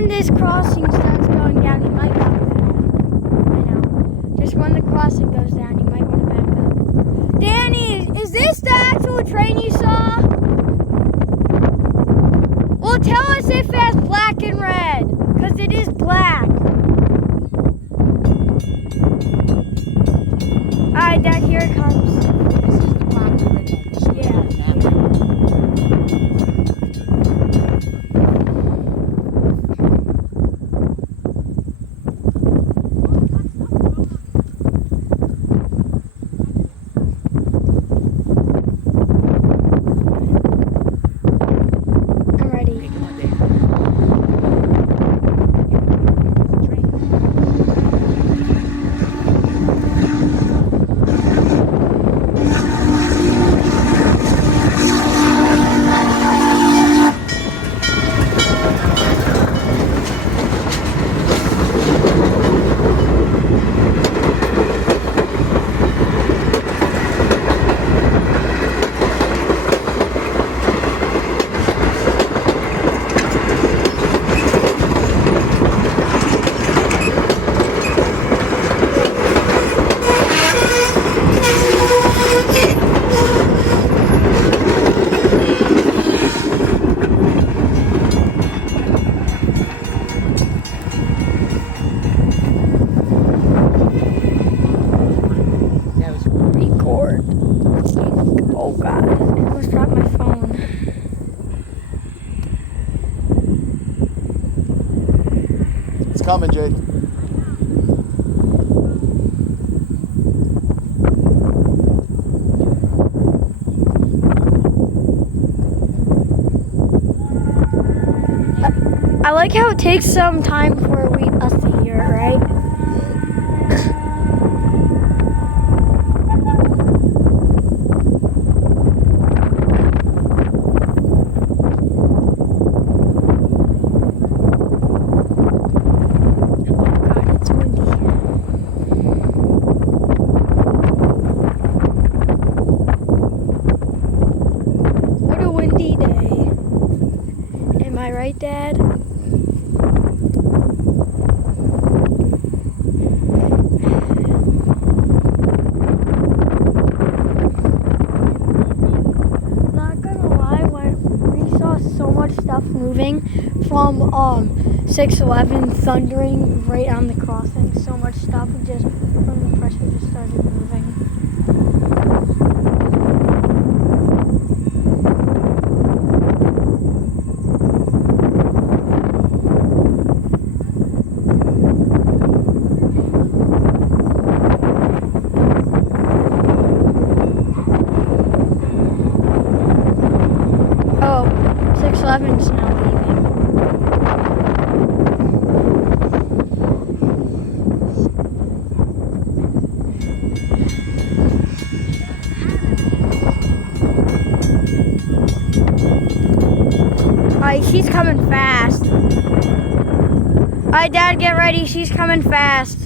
when this crossing starts going down, you might back up. I know. Just when the crossing goes down, you might want to back up. Danny, is this the actual train you saw? Well, tell us if it has black and red, because it is black. Alright, Dad, here it comes. This is the black and red one. Yeah. I'm ready. Come on, Dave. That was Record. Oh God, I almost dropped my phone. It's coming, Jake. I like how it takes some time for us to hear it, right? God, it's windy. What a windy day. Am I right, Dad? Not gonna lie, when we saw so much stuff moving from 611 thundering right on the crossing, so much stuff just from the pressure just started moving. Oh, 611's now leaving. Alright, she's coming fast. Alright, Dad, get ready. She's coming fast.